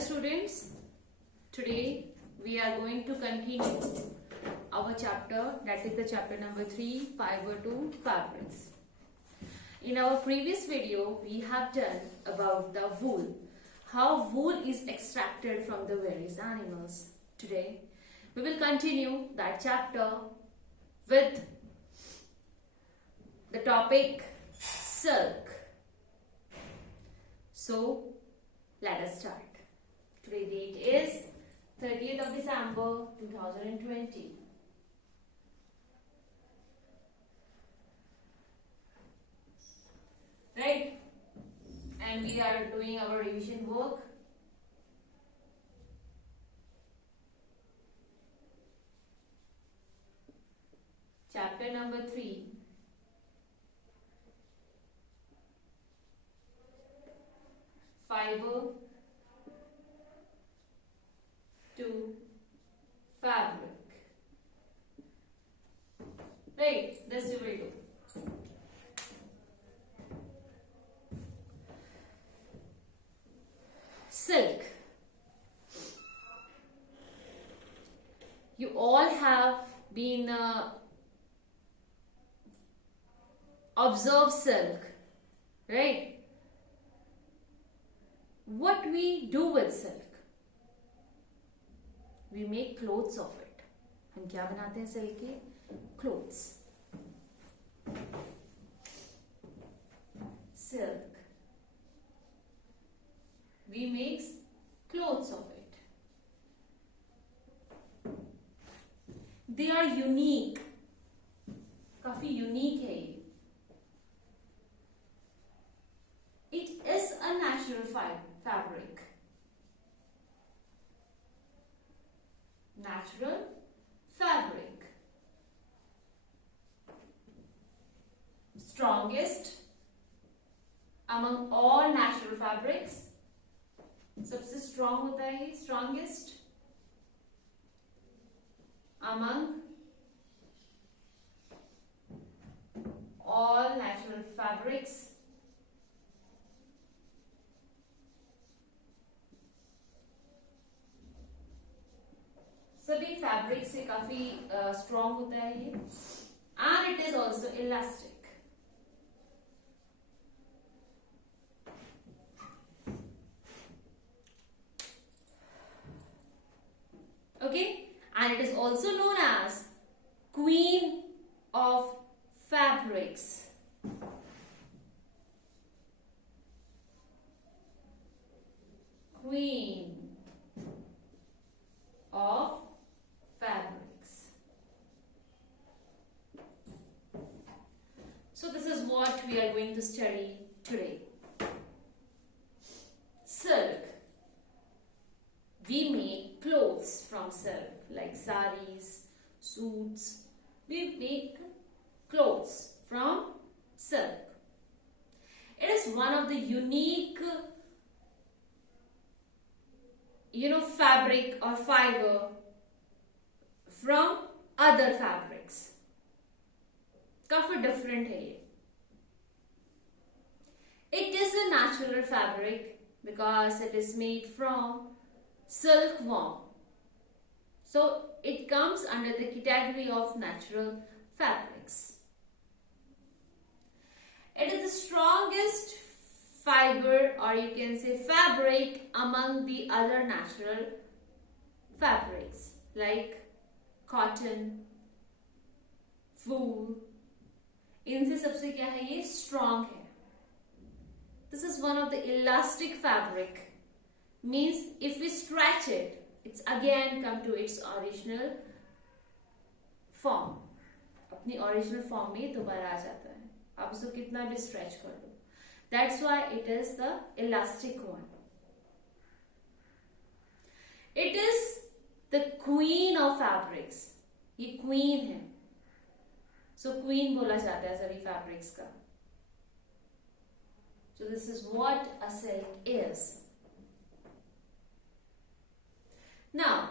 students, today we are going to continue our chapter, that is the chapter number 3, Fiber to Fabrics. In our previous video we have done about the wool, how wool is extracted from the various animals. Today we will continue that chapter with the topic silk. So let us start. Today date is 30th of December 2020. Right? And we are doing our revision work. Chapter number 3. Fiber to fabric. Right, this we will do. Silk. You all have been observed silk, right? What we do with silk? We make clothes of it. हम क्या बनाते हैं silk के? Clothes. Silk. We make clothes of it. They are unique. काफी unique है ये. It is a natural fabric. Natural fabric. Strongest among all natural fabrics. सबसे strong होता है ये, strongest among all natural fabrics. सभी फैब्रिक से काफी स्ट्रॉन्ग होता है ये, and it is also elastic. Okay, and it is also known as Queen of Fabrics. Queen of fabrics. So this is what we are going to study today. Silk. We make clothes from silk, like saris, suits. We make clothes from silk. It is one of the unique fabric or fiber from other fabrics. काफी different है ये. It is a natural fabric because it is made from silkworm. So it comes under the category of natural fabrics. It is the strongest fiber, or you can say fabric, among the other natural fabrics like cotton, wool. इनसे सबसे क्या है ये strong है. This is one of the elastic fabric. Means if we stretch it, it's again come to its original form. अपनी original form में दोबारा आ जाता है. आप उसको कितना भी stretch कर लो. That's why it is the elastic one. It is the queen of fabrics. ये queen है. So queen बोला जाता है सभी fabrics का. So this is what a silk is. Now,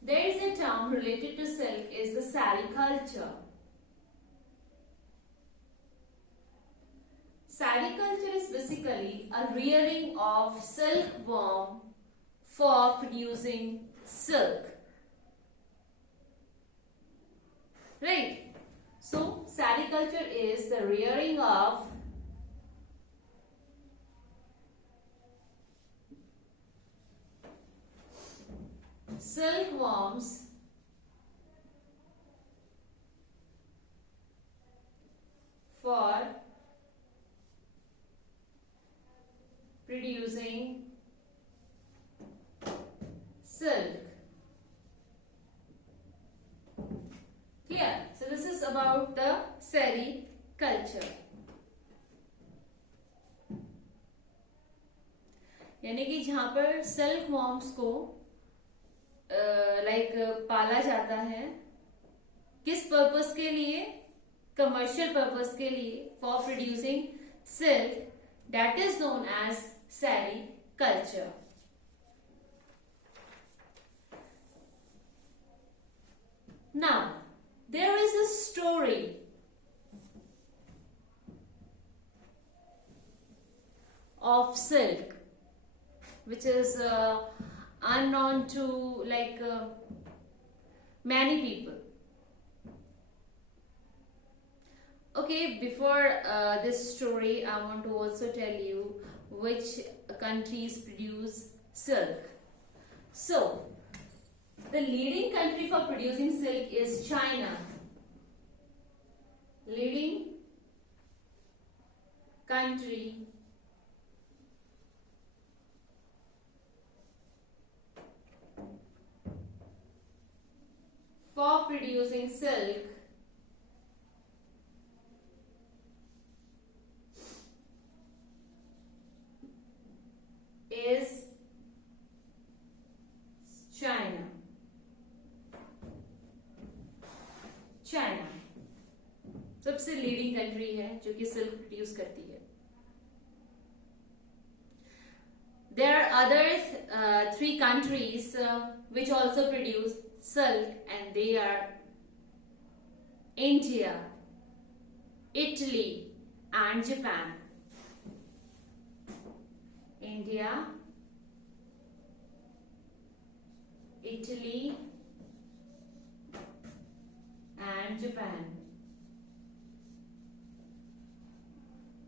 there is a term related to silk is the sericulture. Sericulture is basically a rearing of silkworm for producing silk. Right? So, sericulture is the rearing of silkworms for producing silk. Clear? So this is about the sericulture. यानी कि जहां पर silk worms को पाला जाता है, किस purpose के लिए? कमर्शियल पर्पस के लिए, for producing silk, that is known as sericulture. Now, there is a story of silk which is unknown to many people. Okay, before this story, I want to also tell you which countries produce silk. So, the leading country for producing silk is China. Leading country for producing silk is China. China सबसे leading country है जो कि silk produce करती है. There are other three countries which also produce silk, and they are India, Italy, and Japan. India, Italy, and Japan.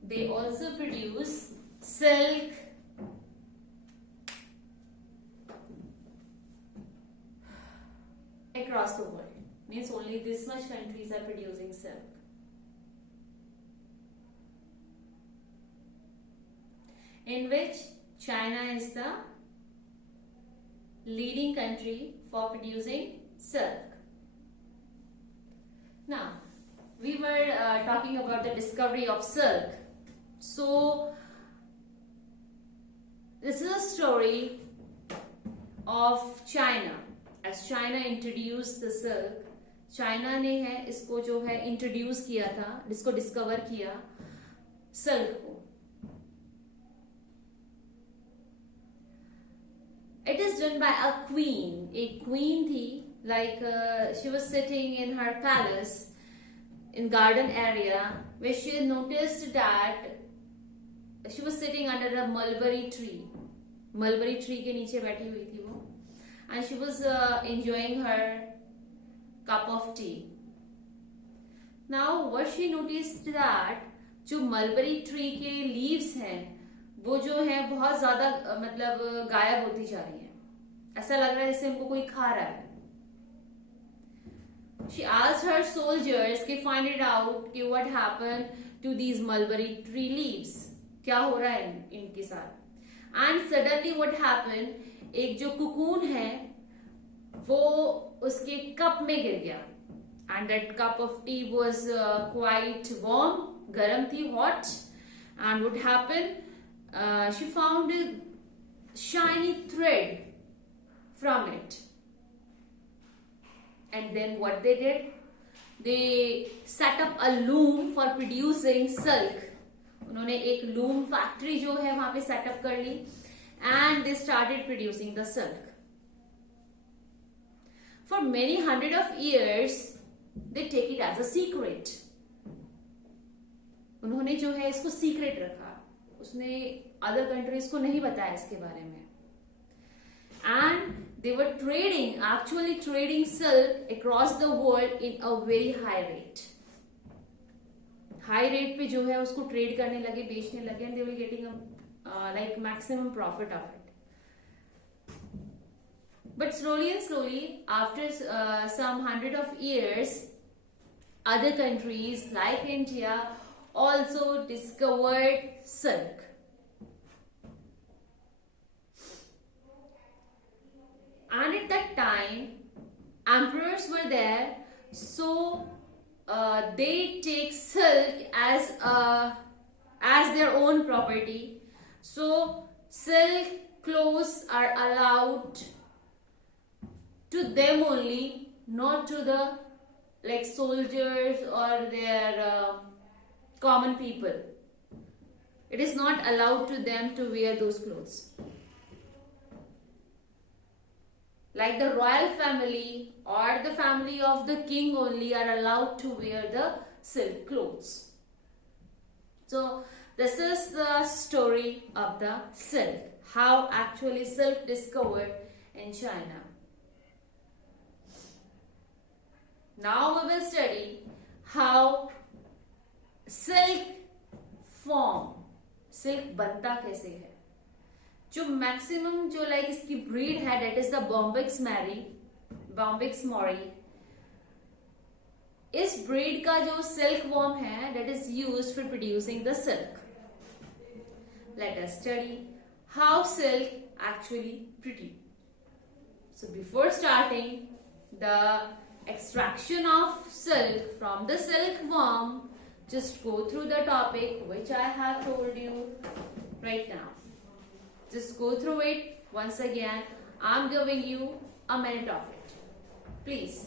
They also produce silk across the world. Means only this much countries are producing silk. In which China is the leading country for producing silk. Now, we were talking about the discovery of silk. So, this is a story of China. As China introduced the silk, China ने है इसको जो है introduce किया था, जिसको discover किया silk को. It is done by a queen. A queen थी. She was sitting in her palace in garden area where she noticed that she was sitting under a mulberry tree. Mulberry tree के नीचे बैठी हुई थी वो, and she was enjoying her cup of tea. Now what she noticed that जो mulberry tree के leaves हैं वो जो है बहुत ज्यादा गायब होती जा रही हैं. ऐसा लग रहा है जैसे उनको कोई खा रहा है. She asked her soldiers to find it out कि what happened to these mulberry tree leaves, क्या हो रहा है इनके साथ. And suddenly what happened, एक जो cocoon है वो उसके कप में गिर गया. And that cup of tea was quite warm, गर्म थी, hot. And what happened, she found a shiny thread from it. And then what they did, they set up a loom for producing silk. उन्होंने एक loom factory जो है वहां पे setup कर ली, and they started producing the silk. For many hundred of years, they take it as a secret. उन्होंने जो है इसको सीक्रेट रखा, उसने अदर कंट्रीज को नहीं बताया इसके बारे में. And they were trading, actually trading silk across the world in a very high rate. High rate पे जो है उसको ट्रेड करने लगे, बेचने लगे, and they will getting like maximum profit of it. But slowly and slowly, after some hundred of years, other countries like India also discovered silk. And at that time, emperors were there, so they take silk as their own property. So silk clothes are allowed to them only, not to the like soldiers or their common people. It is not allowed to them to wear those clothes. Like the royal family or the family of the king only are allowed to wear the silk clothes. So this is the story of the silk, how actually silk discovered in China. Now we will study how silk form, silk बनता कैसे है. जो maximum जो like इसकी breed है, that is the Bombyx mori, Bombyx mori. इस breed का जो सिल्क वॉर्म है, that is used for producing the silk. Let us study how silk actually produced. So before starting the extraction of silk from the silkworm, just go through the topic which I have told you right now. Just go through it once again. I'm giving you a minute of it. Please.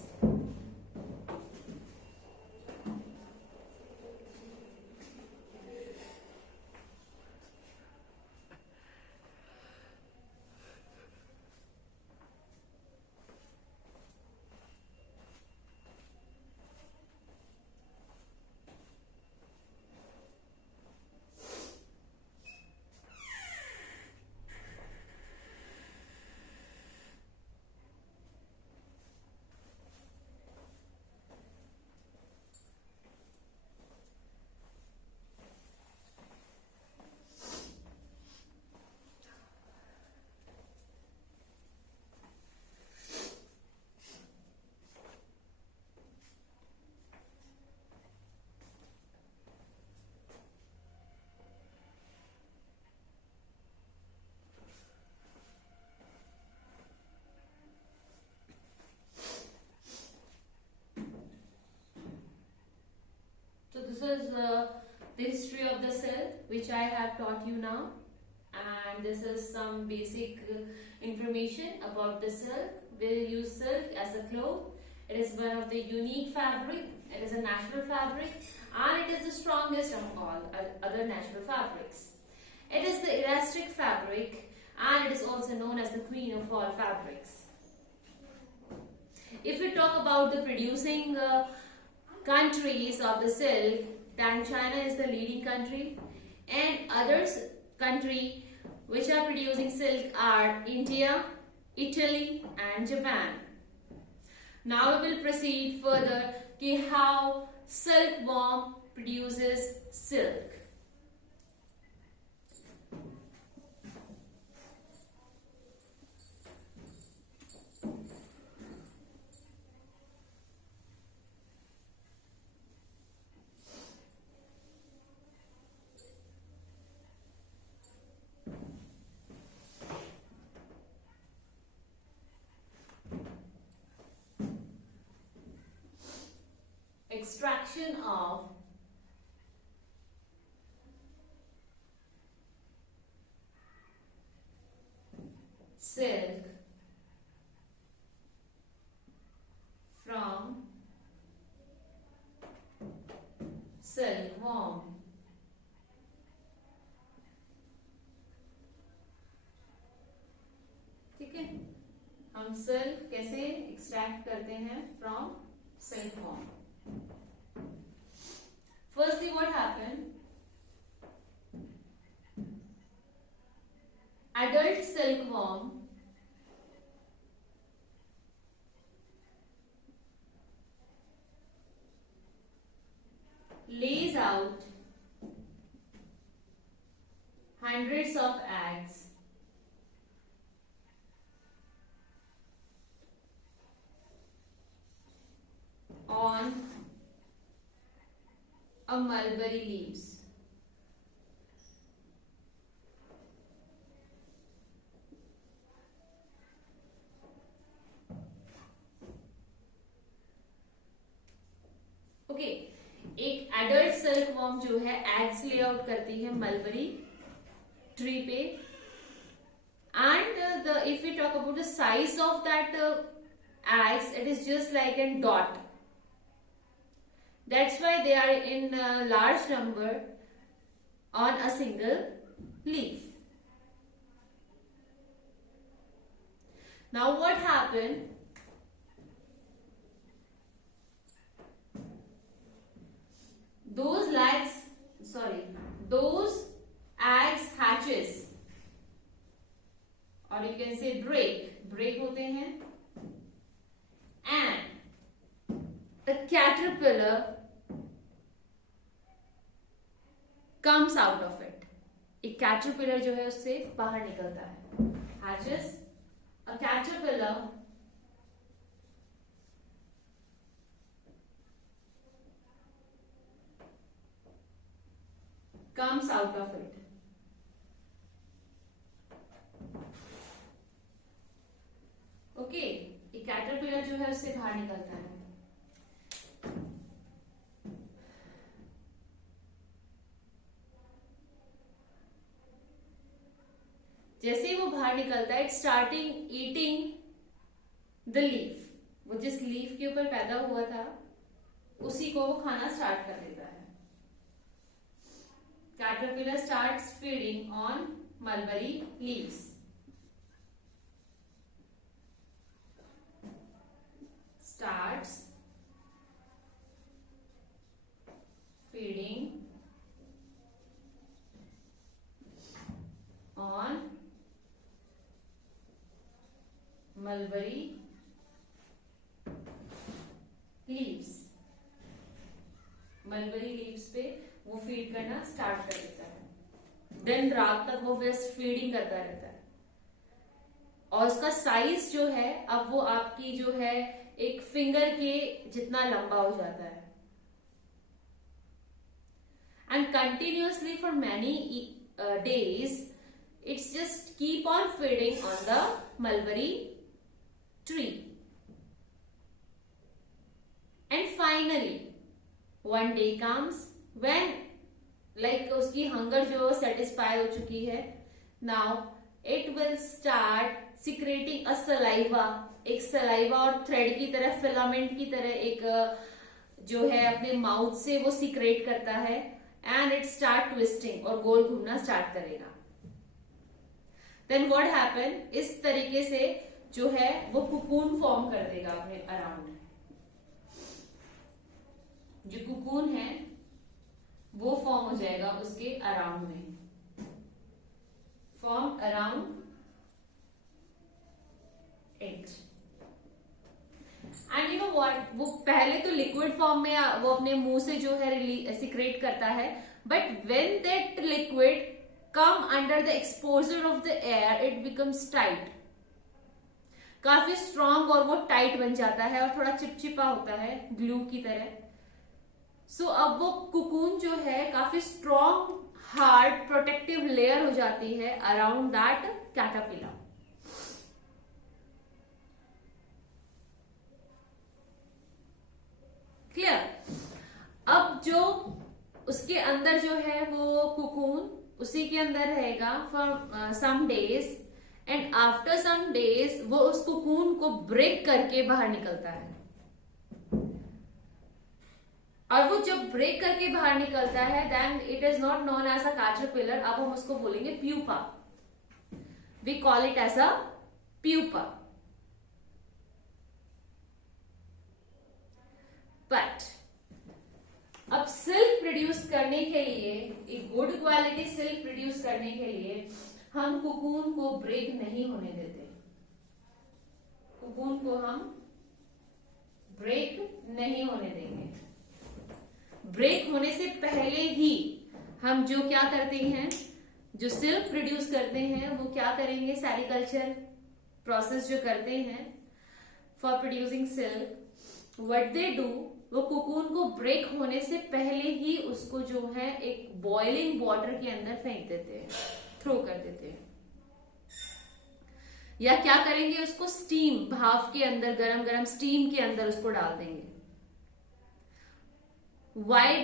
This is the history of the silk which I have taught you now, and this is some basic information about the silk. We use silk as a cloth. It is one of the unique fabric. It is a natural fabric, and it is the strongest among all other natural fabrics. It is the elastic fabric, and it is also known as the queen of all fabrics. If we talk about the producing countries of the silk, then China is the leading country, and other country which are producing silk are India, Italy and Japan. Now we will proceed further to how silkworm produces silk. Extraction of silk from silkworm. ठीक है, हम silk कैसे extract करते हैं from silkworm. Firstly, what happened? lays out hundreds of eggs on a mulberry leaves. Okay, एक adult silk worm जो है eggs lay out करती है मलबरी ट्री पे, and the if we talk about the size of that eggs, it is just like a dot. That's why they are in a large number on a single leaf. Now what happened? Those eggs hatches, or you can say break होते हैं, and the caterpillar comes out of it. एक caterpillar जो है उससे बाहर निकलता है. Hatches, a caterpillar comes out of it. Okay, एक कैटरपिलर जो है उससे बाहर निकलता है. जैसे ही वो बाहर निकलता है, it starting eating the leaf. वो जिस लीफ के ऊपर पैदा हुआ था उसी को वो खाना स्टार्ट कर देता है. Caterpillar starts feeding on mulberry leaves. Starts feeding on mulberry leaves. Mulberry leaves पे वो फीड करना स्टार्ट कर देता है. देन रात तक वो वेस्ट फीडिंग करता रहता है, और उसका साइज जो है अब वो आपकी जो है एक फिंगर के जितना लंबा हो जाता है. And continuously for many days it's just keep on feeding on the mulberry tree. And finally one day comes when like उसकी हंगर जो सेटिस्फाई हो चुकी है. now it will start secreting a saliva. एक सलाइवा और thread की तरह, filament की तरह एक जो है अपने माउथ से वो सिक्रेट करता है, एंड इट स्टार्ट ट्विस्टिंग और गोल घूमना स्टार्ट करेगा. देन व्हाट हैपन, इस तरीके से जो है वो कुकून फॉर्म कर देगा अपने अराउंड. जो कुकून है वो फॉर्म हो जाएगा उसके अराउंड में, form around it. And you know what, वो पहले तो लिक्विड फॉर्म में वो अपने मुंह से जो है सिक्रेट करता है, but when that liquid come under the exposure of the air it becomes tight. काफी स्ट्रॉन्ग और वो टाइट बन जाता है और थोड़ा चिपचिपा होता है ग्लू की तरह. सो अब वो कुकून जो है काफी स्ट्रॉन्ग, हार्ड, प्रोटेक्टिव लेयर हो जाती है अराउंड दैट कैटरपिलर. क्लियर? अब जो उसके अंदर जो है वो कुकून उसी के अंदर रहेगा for some days, and after some days वो उस कुकून को ब्रेक करके बाहर निकलता है. और वो जब ब्रेक करके बाहर निकलता है then it is not known as a caterpillar. अब हम उसको बोलेंगे pupa. We call it as a pupa. But अब सिल्क प्रोड्यूस करने के लिए, एक गुड क्वालिटी सिल्क प्रोड्यूस करने के लिए हम कुकून को ब्रेक नहीं होने देते. कुकून को हम ब्रेक नहीं होने देंगे. ब्रेक होने से पहले ही हम जो क्या करते हैं, जो सिल्क प्रोड्यूस करते हैं, वो क्या करेंगे, सेरिकल्चर प्रोसेस जो करते हैं for producing silk, what they do, वो कुकून को ब्रेक होने से पहले ही उसको जो है एक बॉइलिंग वाटर के अंदर फेंक देते हैं, थ्रो कर देते हैं, या क्या करेंगे, उसको स्टीम, भाप के अंदर, गरम गरम स्टीम के अंदर उसको डाल देंगे। वाई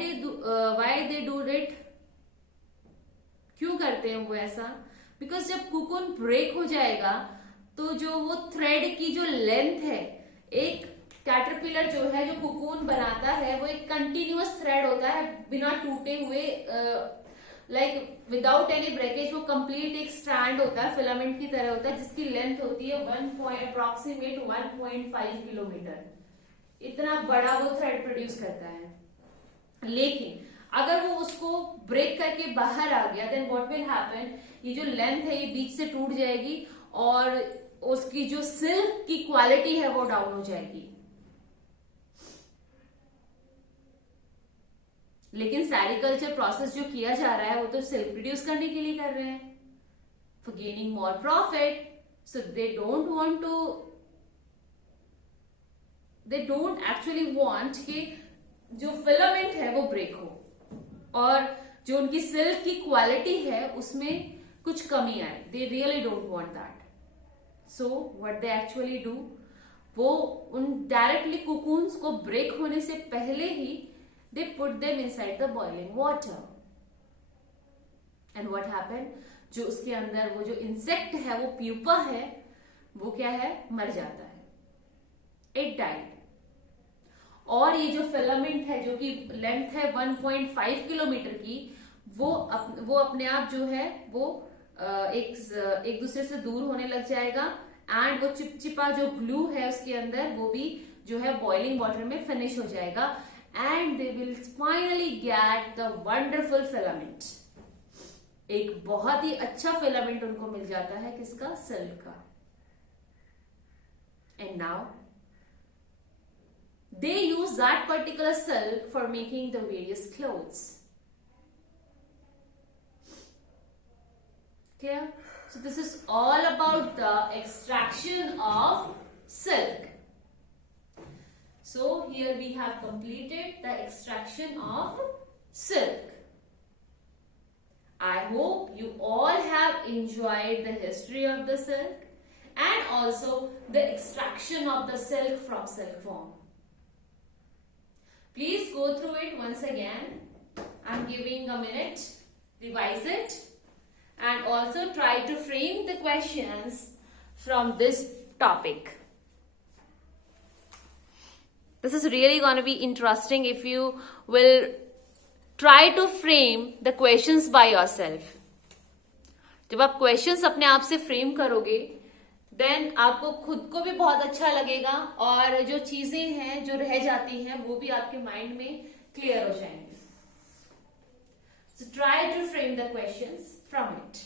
दे डू इट, क्यों करते हैं वो ऐसा? बिकॉज जब कुकून ब्रेक हो जाएगा तो जो वो थ्रेड की जो लेंथ है, एक कैटरपिलर जो है, जो कुकून बनाता है, वो एक कंटिन्यूअस थ्रेड होता है, बिना टूटे हुए, लाइक विदाउट एनी ब्रेकेज, वो कंप्लीट एक स्ट्रैंड होता है, फिलामेंट की तरह होता है, जिसकी लेंथ होती है अप्रोक्सीमेट 1.5 किलोमीटर। इतना बड़ा वो थ्रेड प्रोड्यूस करता है। लेकिन अगर वो उसको ब्रेक करके बाहर आ गया, देन व्हाट विल हैपन, ये जो लेंथ है ये बीच से टूट जाएगी और उसकी जो सिल्क की क्वालिटी है वो डाउन हो जाएगी। लेकिन सेरिकल्चर प्रोसेस जो किया जा रहा है वो तो सिल्क प्रोड्यूस करने के लिए कर रहे हैं, for gaining more profit, so they don't actually want कि जो फिलामेंट है वो ब्रेक हो और जो उनकी सिल्क की क्वालिटी है उसमें कुछ कमी आए। They really don't want that. So what they actually do, वो उन डायरेक्टली कुकून्स को ब्रेक होने से पहले ही they put them inside the boiling water, and what happen, जो उसके अंदर वो जो इंसेक्ट है, वो प्यूपा है, वो क्या है, मर जाता है, इट डाइड। और ये जो फिलामेंट है, जो कि लेंथ है 1.5 किलोमीटर की, वो अपने आप जो है वो एक दूसरे से दूर होने लग जाएगा, एंड वो चिपचिपा जो ग्लू है उसके अंदर, वो भी जो है बॉइलिंग वाटर में फिनिश हो जाएगा, and they will finally get the wonderful filament. एक बहुत ही अच्छा फिलामेंट उनको मिल जाता है, किसका, सिल्क का। And now they use that particular silk for making the various clothes. Clear? So this is all about the extraction of silk. So here we have completed the extraction of silk. I hope you all have enjoyed the history of the silk and also the extraction of the silk from silkworm. Please go through it once again. I'm giving a minute. Revise it. And also try to frame the questions from this topic. This is really going to be interesting if you will try to frame the questions by yourself. जब आप questions अपने आप से frame करोगे, then आपको खुद को भी बहुत अच्छा लगेगा और जो चीजें हैं जो रह जाती हैं वो भी आपके माइंड में क्लियर हो जाएंगे। So try to frame the questions from it.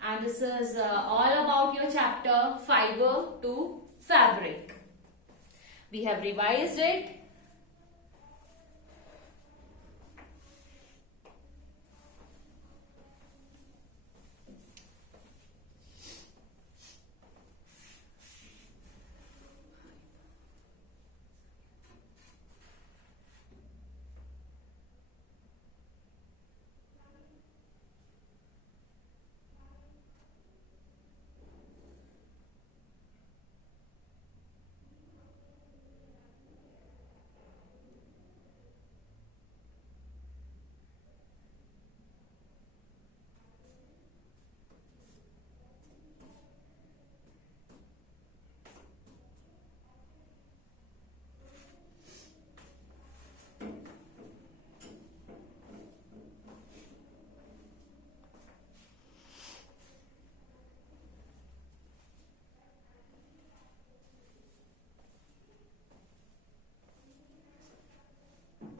And this is all about your chapter Fiber to Fabric. We have revised it.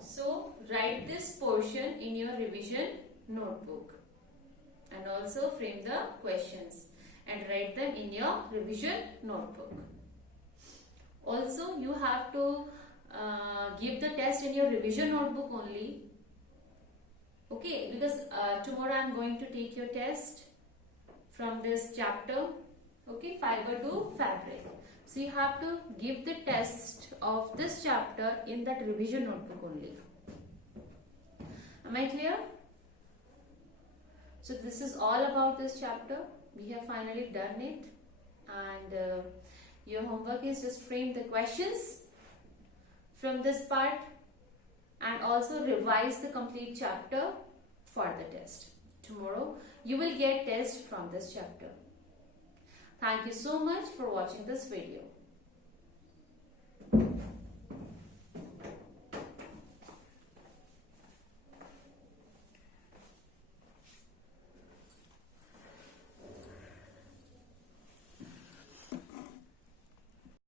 So write this portion in your revision notebook and also frame the questions and write them in your revision notebook. Also you have to give the test in your revision notebook only. Okay, because tomorrow I'm going to take your test from this chapter. Okay, fiber to fabric. So you have to give the test of this chapter in that revision notebook only. Am I clear? So this is all about this chapter. We have finally done it, and your homework is just frame the questions from this part and also revise the complete chapter for the test. Tomorrow you will get test from this chapter. Thank you so much for watching this video.